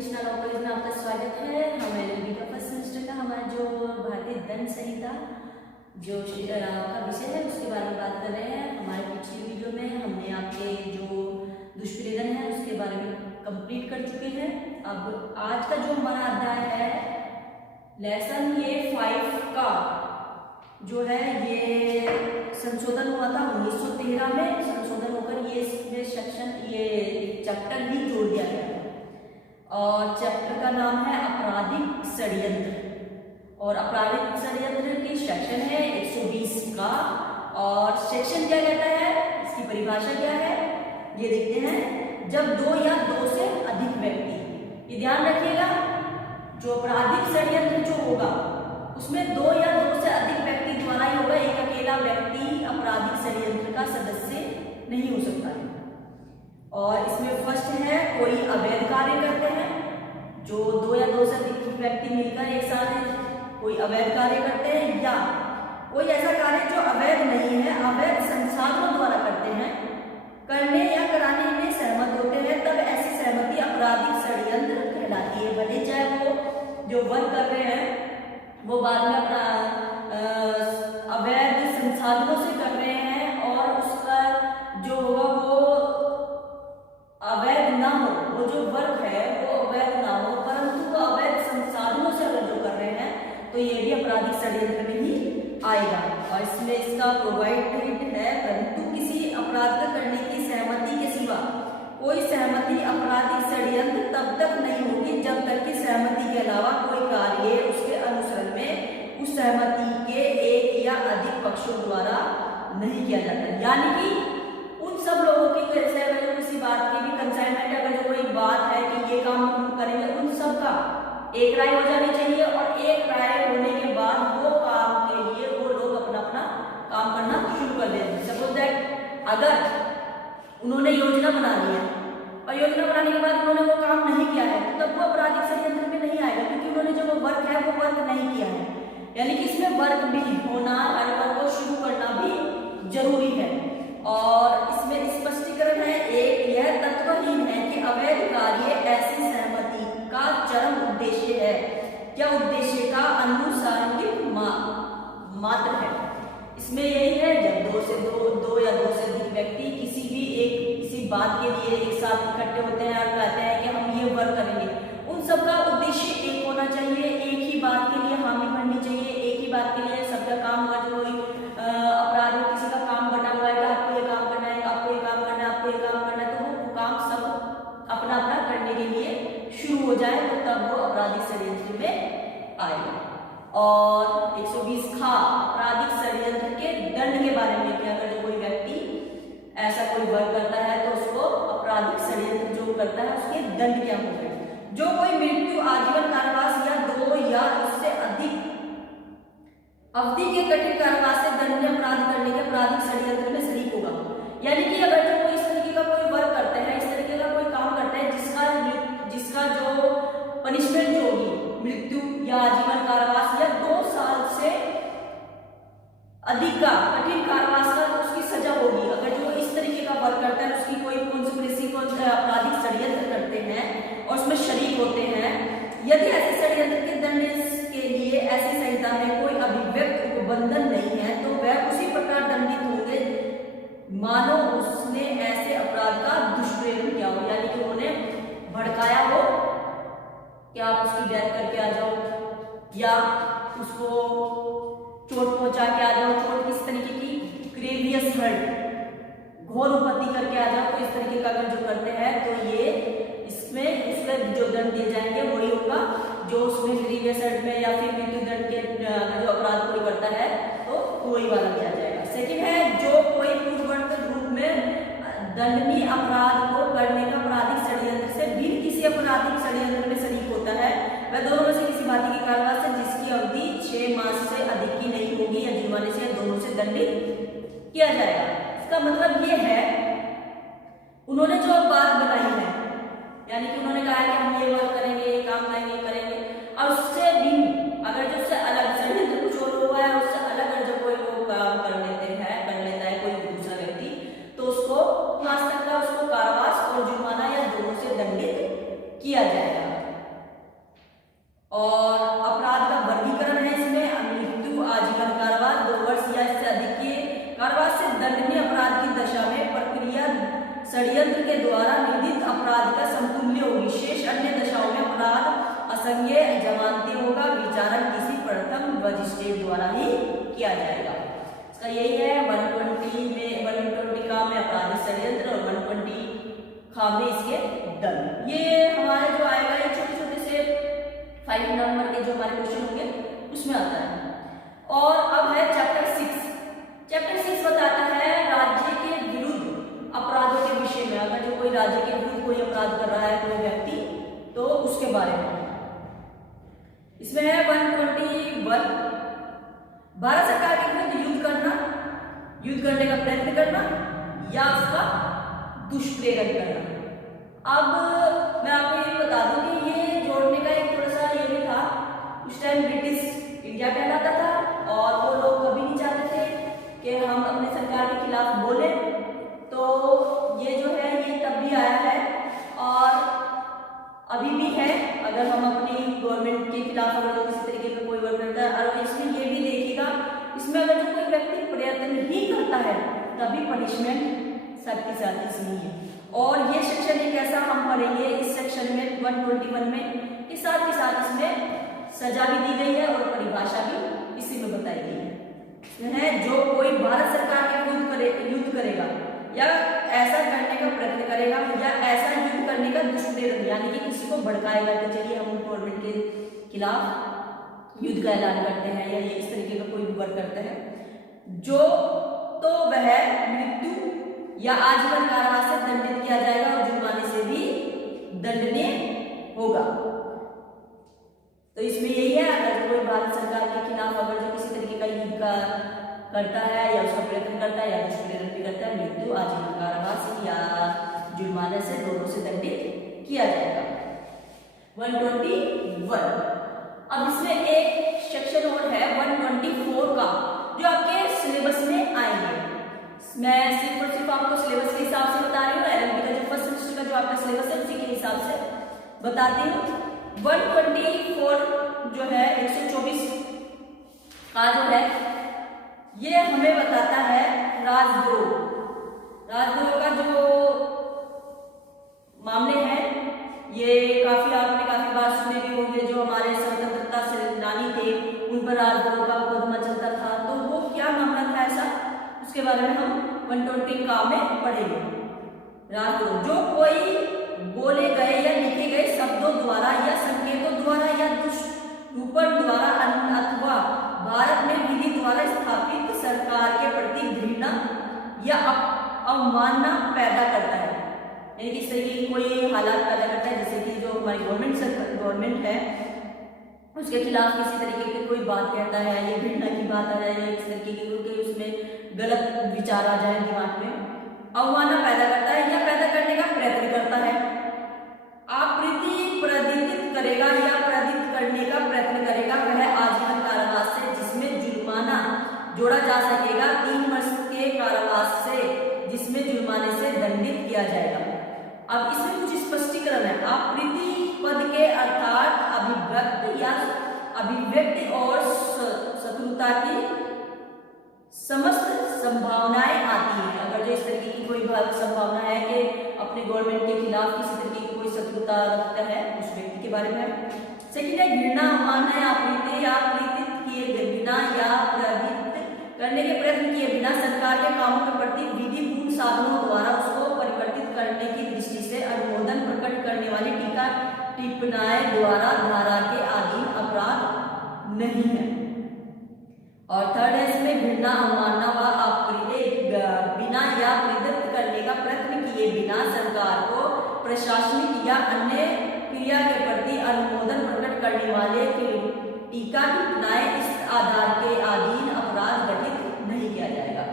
Krishna law college में आपका स्वागत है। हमारे एलएलबी का फर्स्ट सेमेस्टर का हमारा जो भारतीय दंड संहिता जो का विषय है उसके बारे में बात कर रहे हैं। हमारे पिछली वीडियो में हमने आपके जो दुष्प्रेरण है उसके बारे में कंप्लीट कर चुके हैं। अब आज का जो हमारा अध्याय है लेसन ये 5 का जो है ये संशोधन हुआ था 1913 में। संशोधन होकर ये इसमें सेक्शन ये चैप्टर भी जोड़ दिया गया और चैप्टर का नाम है आपराधिक षड्यंत्र। और आपराधिक षड्यंत्र की सेक्शन है 120 का। और सेक्शन क्या कहता है, इसकी परिभाषा क्या है ये देखते हैं। जब 2 या 2 से अधिक व्यक्ति, ये ध्यान रखिएगा, जो आपराधिक षड्यंत्र जो होगा उसमें 2 या 2 से अधिक व्यक्ति द्वारा ही होगा। एक अकेला व्यक्ति आपराधिक षड्यंत्र का सदस्य नहीं हो सकता है। और इसमें फर्स्ट है कोई अवैध कार्य करते हैं, जो 2 या 2 से अधिक व्यक्ति मिलकर एक साथ कोई अवैध कार्य करते हैं, या कोई ऐसा कार्य जो अवैध नहीं है, अवैध संसाधनों द्वारा करते हैं, करने या कराने में सहमत होते हैं, तब ऐसी सहमति आपराधिक षड्यंत्र कहलाती है। भले चाहे वो जो वर्क कर रहे हैं वो बाद में अपना अवैध संसाधनों से कर रहे हैं और उसका जो होगा वो अवैध ना हो, वो जो वर्क है वो अवैध ना हो, परंतु वो अवैध संसाधनों से अगर जो कर रहे हैं तो ये भी आपराधिक षड्यंत्र में ही आएगा। और इसमें इसका प्रोवाइडेड है, परंतु किसी अपराध को करने की सहमति के सिवा कोई सहमति आपराधिक षड्यंत्र तब तक नहीं होगी जब तक कि सहमति के अलावा कोई कार्य उसके अनुसरण में उस सहमति के एक या अधिक पक्षों द्वारा नहीं किया जाता। यानी कि उन सब लोगों की जैसे अगर किसी बात की भी कंसाइनमेंट, अगर जो कोई बात है कि ये काम हम करेंगे, उन सब का एक राय हो जानी चाहिए और एक राय होने के बाद वो काम के लिए वो लोग अपना अपना काम करना शुरू कर देंगे। सपोज दैट अगर उन्होंने योजना बना ली है और योजना बनाने के बाद उन्होंने वो काम नहीं किया है, तब वो आपराधिक षड्यंत्र में नहीं आएगा, क्योंकि उन्होंने जो वो वर्क है वो वर्क नहीं किया है। यानी कि इसमें वर्क भी होना, हर वर्क को शुरू करना भी जरूरी है। और इसमें स्पष्टीकरण है, एक यह तत्वहीन है कि अवैध कार्य ऐसी सहमति का चरम उद्देश्य है या उद्देश्य का अनुसांगिक मात्र है। इसमें यही है जब 2 या 2 से अधिक व्यक्ति किसी बात के लिए एक साथ इकट्ठे होते हैं और कहते हैं कि हम ये वर्क करेंगे, उन सबका उद्देश्य एक होना चाहिए, एक ही बात के लिए हामी भरनी चाहिए, एक ही बात के लिए सबका काम। अगर कोई अपराध में किसी का काम बना हुआ है कि आपको ये काम करना है, आपको ये काम करना है, आपको ये काम करना है, तो वो काम सब अपना अपना करने के लिए शुरू हो जाए तो तब वो आपराधिक षड्यंत्र में आएगा। और 120 खा आपराधिक षड्यंत्र के दंड के बारे में, कि अगर जो कोई व्यक्ति ऐसा कोई वर्क करता है तो उसको आपराधिक षड्यंत्र जो करता है उसके दंड क्या होंगे। जो कोई मृत्यु, आजीवन कारावास या 2 या उससे अधिक अवधि के कठिन कारावास से दंडनीय अपराध करने के आपराधिक षड्यंत्र में शरीक होगा। यानी कि अगर जो कोई इस तरीके का कोई वर्क करते हैं, इस तरीके का कोई काम करते हैं जिसका जो पनिशमेंट जो होगी, मृत्यु या आजीवन कारावास या 2 साल से अधिक का कठिन कारावास का उसकी सजा होगी। अगर जो इस तरीके का वर्क करता है उसकी कोई कॉन्स्पिरेसी को आपराधिक षड्यंत्र करते हैं और उसमें शरीक होते हैं, यदि ऐसे षड्यंत्र के दंड के लिए ऐसी संहिता में कोई अभिव्यक्त उपबंधन नहीं है तो वह उसी प्रकार दंडित होंगे मानो उसने ऐसे अपराध का दुष्प्रेरण किया हो। यानी कि उन्होंने भड़काया हो कि आप उसकी डेथ करके आ जाओ या उसको चोट पहुंचा के आ जाओ, चोट किस तरीके की, ग्रेवियस हर्ट, घोर उपत्ति करके आ जाओ, तो इस तरीके का अगर जो करते हैं तो ये इसमें जो दंड दिए जाएंगे वही होगा जो उसमें ग्रेवियस हर्ट में या फिर मृत्यु दंड के जो अपराध कोई करता है तो वही वाला दिया जाएगा। सेकंड है जो कोई पूर्ववर्ती रूप में दंडनीय अपराध को करने का आपराधिक षड्यंत्र से भिन्न किसी आपराधिक षड्यंत्र में शरीक होता है, वह दोनों में से किसी बात की कारावास है जिसकी अवधि 6 मास से अधिक की नहीं होगी या जुर्माने से दोनों से दंडित किया जाएगा। इसका मतलब ये है उन्होंने जो बात बनाई है, यानी कि उन्होंने कहा कि हम ये वर्क करेंगे, ये काम करेंगे, और उससे भी अगर जो उससे अलग षड्यंत्र कुछ और हुआ है, उससे अलग अगर जो कोई वो काम कर लेता है कोई दूसरा व्यक्ति, तो उसको मास तक का उसको कारावास और जुर्माना या दोनों से दंडित किया जाएगा। और अपराध का वर्गीकरण है इसमें मृत्यु, आजीवन कारावास, 2 वर्ष या इससे अधिक के कारावास से दंडनीय अपराध की दशा में प्रक्रिया षड्यंत्र के द्वारा निंदित अपराध का समतुल्य होगी। शेष अन्य दशाओं में अपराध असंज्ञेय जमानती होगा। विचारण किसी प्रथम मजिस्ट्रेट द्वारा ही किया जाएगा। इसका यही है 120 का में आपराधिक षड्यंत्र और 120 में इसके दंड। ये हमारे जो आएगा ये छोटे छोटे से 5 नंबर के जो हमारे क्वेश्चन होंगे उसमें आता है। और अब है चैप्टर 6। चैप्टर 6 बताता है राज्य के विरुद्ध अपराधों के विषय में। अगर जो कोई राज्य के विरुद्ध कोई अपराध कर रहा है कोई व्यक्ति तो उसके बारे में। इसमें है 121 भारत सरकार के विरुद्ध युद्ध करने का प्रयत्न करना या उसका दुष्प्रयोग करना। अब मैं आपको ये बता दूं कि ये जोड़ने का एक थोड़ा सा ये भी था। उस टाइम ब्रिटिश इंडिया कहलाता था और वो लोग कभी नहीं चाहते थे कि हम अपने सरकार के खिलाफ बोले। तो ये जो है ये तब भी आया है और अभी भी है। अगर हम अपनी गवर्नमेंट के खिलाफ अगर किसी तरीके का कोई वर्क करता है और इसमें ये भी देखिएगा, इसमें अगर जो कोई व्यक्ति प्रयत्न ही करता है तभी पनिशमेंट सबके साथ इसमें है। और ये सेक्शन एक ऐसा हम पढ़ेंगे इस सेक्शन में 121 में के साथ इसमें सजा भी दी गई है और परिभाषा भी इसी में बताई गई है। इसमें है जो कोई भारत सरकार के विरुद्ध युद्ध करेगा या ऐसा करने का प्रयत्न करेगा या ऐसा युद्ध करने का दुष्प्रयोग यानी कि किसी को भड़काएगा कि चलिए हम गवर्नमेंट के खिलाफ युद्ध का ऐलान करते हैं या ये इस तरीके का कोई वर्क करते हैं जो तो वह मृत्यु या आजीवन कारावास से दंडित किया जाएगा और जुर्माने से भी दंडनीय होगा। तो इसमें यही है अगर कोई भारत सरकार के खिलाफ अगर जो किसी तरीके का युद्ध का करता है या उसका प्रयत्न करता है या दुष्प्रयोग भी करता है मृत्यु, आजीवन कारावास या जुर्माने से दोनों से दंडित किया जाएगा। 121। अब इसमें एक सेक्शन और है 124 का जो आपके सिलेबस में आएंगे। मैं सिर्फ और सिर्फ आपको सिलेबस के हिसाब से बता रही हूँ। एलएलबी का जो फर्स्ट सेमेस्टर का जो आपका सिलेबस है उसी के हिसाब से बताती हूँ। 124 जो है 124 का जो है ये हमें बताता है राजद्रोह का जो मामले हैं ये आपने काफी बार सुने भी होंगे। जो हमारे स्वतंत्रता सेनानी थे उन पर राजद्रोह का मुकदमा चलता था। तो वो क्या मामला था ऐसा उसके बारे में हम 120 का में पढ़ेंगे। राजद्रोह जो कोई बोले गए या लिखे गए शब्दों द्वारा या संकेतों द्वारा या दुष्रूपण द्वारा अथवा भारत में विधि द्वारा स्थापित सरकार के प्रति घृणा या अवमानना पैदा करता है। यानी कि इस तरीके की कोई हालात पैदा करता है जैसे कि जो हमारी गवर्नमेंट है उसके खिलाफ किसी तरीके की कोई बात कहता है या घृणा की बात आ जाए या इस तरीके की उसमें गलत विचार आ जाए दिमाग में, अवमानना पैदा करता है या पैदा करने का प्रयत्न करता है। आकृति प्रदीप्त करेगा या प्रदीप्त करने का प्रयत्न करेगा वह आजीवन कारावास से जिसमें जुर्माना जोड़ा जा सकेगा 3 वर्ष के कारावास से जिसमें जुर्माने से दंडित किया जाएगा। अब इसमें कुछ स्पष्टीकरण है। आकृति पद के अर्थात अभिव्यक्ति या अभिव्यक्ति और शत्रुता की समस्त संभावनाएं आती हैं। अगर जो इस तरीके की कोई संभावना है कि अपने गवर्नमेंट के खिलाफ किसी तरीके की कोई शत्रुता रखता है उस व्यक्ति के बारे में। सेकंड है घृणा अवमानना या प्रीतित किए बिना या प्रदीप्त करने के प्रयत्न किए बिना सरकार के कामों के प्रति विधिपूर्ण साधनों द्वारा उसको परिवर्तित करने की दृष्टि से अनुमोदन प्रकट करने वाली टीका टिप्पणाएं द्वारा धारा के अधीन अपराध नहीं है। और थर्ड है इसमें घृणा अवमानना व बिना या प्रेरित करने का प्रयत्न किए बिना सरकार को प्रशासनिक या अन्य क्रिया के प्रति अनुमोदन प्रकट करने वाले टीका टिप्पणाएं इस आधार के अधीन अपराध गठित नहीं किया जाएगा।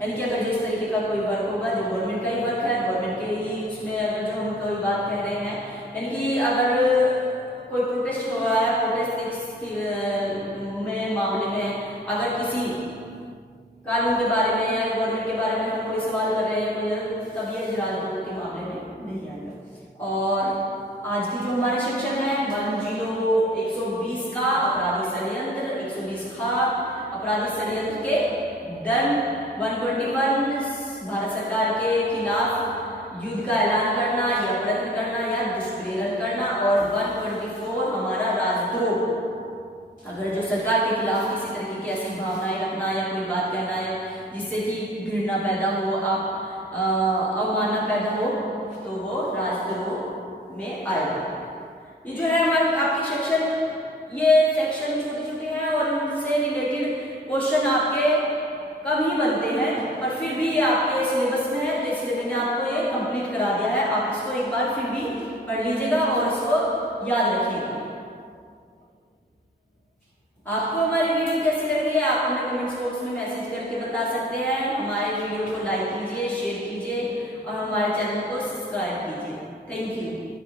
यानी कि अगर जिस तरीके का कोई वर्क होगा जो गवर्नमेंट का ही वर्क है गवर्नमेंट के ही उसमें अगर जो हम कोई बात कह रहे हैं यानी कि अगर कोई प्रोटेस्ट हो रहा है प्रोटेस्ट में मामले में अगर किसी कानून के बारे में या गवर्नमेंट के बारे में हम कोई सवाल कर रहे हैं तब ये राजद्रोह के मामले में नहीं आएगा। और आज की जो हमारे सेक्शन है 120 आपराधिक षड्यंत्र के दंड 121 भारत सरकार के खिलाफ युद्ध का ऐलान करना या प्रयत्न करना या दुष्प्रेरण करना, और 124 हमारा राजद्रोह, अगर जो सरकार के खिलाफ किसी तरीके की ऐसी भावनाएं रखना या कोई बात कहना है जिससे कि घृणा पैदा हो, आप अवमानना पैदा हो, तो वो राजद्रोह में आएगा। ये जो है हमारे आपके सेक्शन छोटे छोटे हैं और इनसे रिलेटेड क्वेश्चन आपके कम ही बनते हैं, पर फिर भी ये आपके सिलेबस में है, तो इसलिए मैंने आपको ये कंप्लीट करा दिया है। आप इसको एक बार फिर भी पढ़ लीजिएगा और इसको याद रखिएगा।